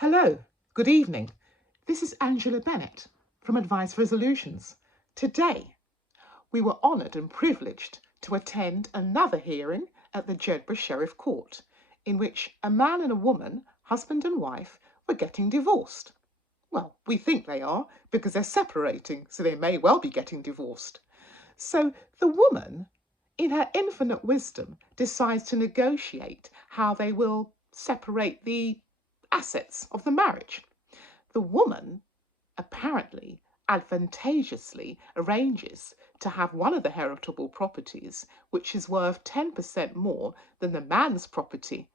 Hello, good evening. This is Angela Bennett from Advice Resolutions. Today, we were honoured and privileged to attend another hearing at the Jedburgh Sheriff Court, in which a man and a woman, husband and wife, were getting divorced. Well, we think they are because they're separating, so they may well be getting divorced. So the woman, in her infinite wisdom, decides to negotiate how they will separate the assets of the marriage. The woman apparently advantageously arranges to have one of the heritable properties, which is worth 10% more than the man's property.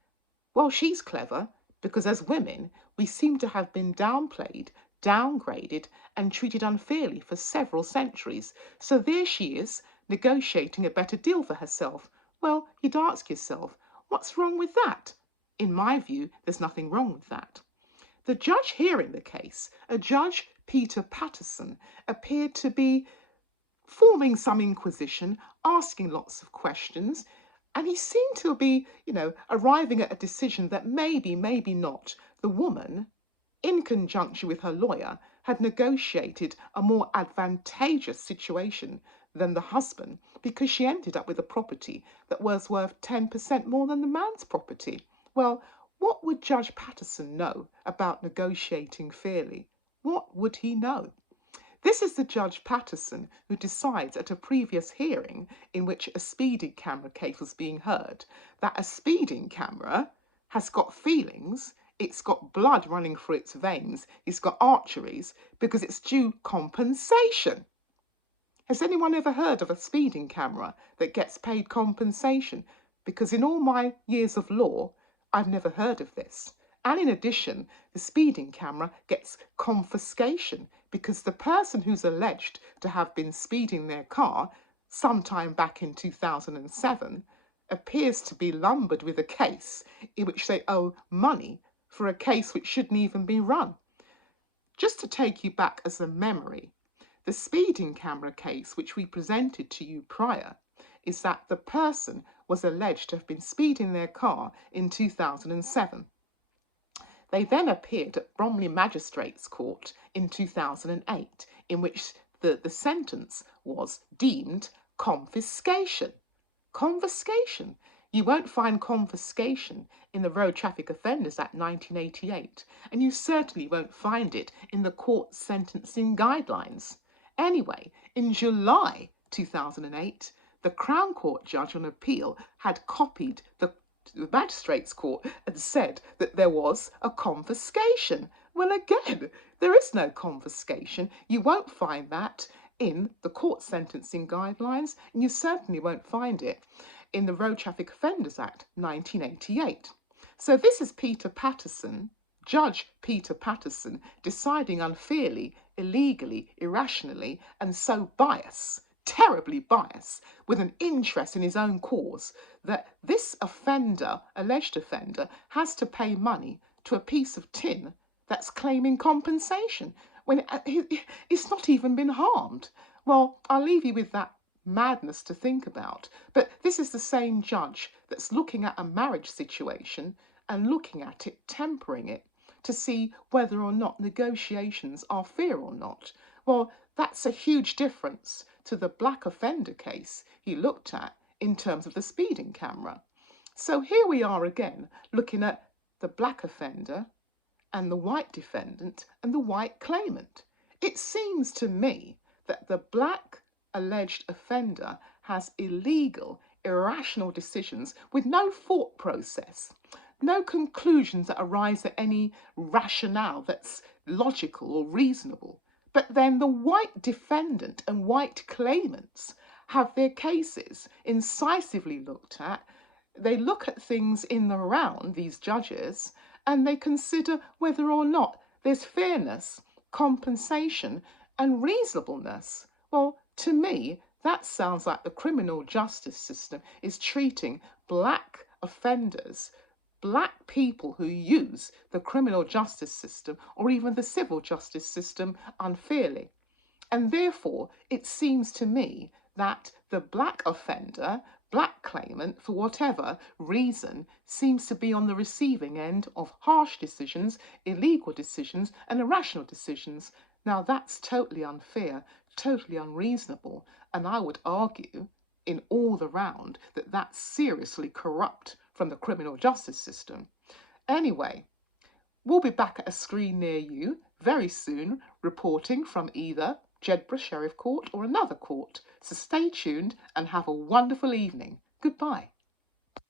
Well, she's clever because as women, we seem to have been downplayed, downgraded, and treated unfairly for several centuries. So there she is, negotiating a better deal for herself. Well, you'd ask yourself, what's wrong with that? In my view, there's nothing wrong with that. The judge hearing the case, a Judge Peter Patterson, appeared to be forming some inquisition, asking lots of questions, and he seemed to be, arriving at a decision that maybe not, the woman, in conjunction with her lawyer, had negotiated a more advantageous situation than the husband because she ended up with a property that was worth 10% more than the man's property. Well, what would Judge Patterson know about negotiating fairly? What would he know? This is the Judge Patterson who decides at a previous hearing in which a speeding camera case was being heard that a speeding camera has got feelings, it's got blood running through its veins, it's got arteries because it's due compensation. Has anyone ever heard of a speeding camera that gets paid compensation? Because in all my years of law, I've never heard of this. And in addition, the speeding camera gets confiscation because the person who's alleged to have been speeding their car sometime back in 2007 appears to be lumbered with a case in which they owe money for a case which shouldn't even be run. Just to take you back as a memory, the speeding camera case which we presented to you prior is that the person was alleged to have been speeding their car in 2007. They then appeared at Bromley Magistrates Court in 2008, in which the sentence was deemed confiscation. Confiscation. You won't find confiscation in the Road Traffic Offenders Act 1988, and you certainly won't find it in the court sentencing guidelines. Anyway, in July 2008, the Crown Court judge on appeal had copied the Magistrates Court and said that there was a confiscation. Well, again, there is no confiscation. You won't find that in the court sentencing guidelines, and you certainly won't find it in the Road Traffic Offenders Act 1988. So this is Peter Patterson, Judge Peter Patterson, deciding unfairly, illegally, irrationally, and so biased, terribly biased, with an interest in his own cause, that this offender, alleged offender, has to pay money to a piece of tin that's claiming compensation when it's not even been harmed. Well, I'll leave you with that madness to think about. But this is the same judge that's looking at a marriage situation and looking at it, tempering it, to see whether or not negotiations are fair or not. Well, that's a huge difference to the black offender case he looked at in terms of the speeding camera. So here we are again, looking at the black offender and the white defendant and the white claimant. It seems to me that the black alleged offender has illegal, irrational decisions with no thought process, no conclusions that arise at any rationale that's logical or reasonable. But then the white defendant and white claimants have their cases incisively looked at. They look at things in the round, these judges, and they consider whether or not there's fairness, compensation, and reasonableness. Well, to me, that sounds like the criminal justice system is treating black offenders, black people who use the criminal justice system or even the civil justice system unfairly. And therefore, it seems to me that the black offender, black claimant, for whatever reason, seems to be on the receiving end of harsh decisions, illegal decisions, and irrational decisions. Now, that's totally unfair, totally unreasonable, and I would argue in all the round that that's seriously corrupt from the criminal justice system. Anyway, we'll be back at a screen near you very soon, reporting from either Jedburgh Sheriff Court or another court. So stay tuned and have a wonderful evening. Goodbye.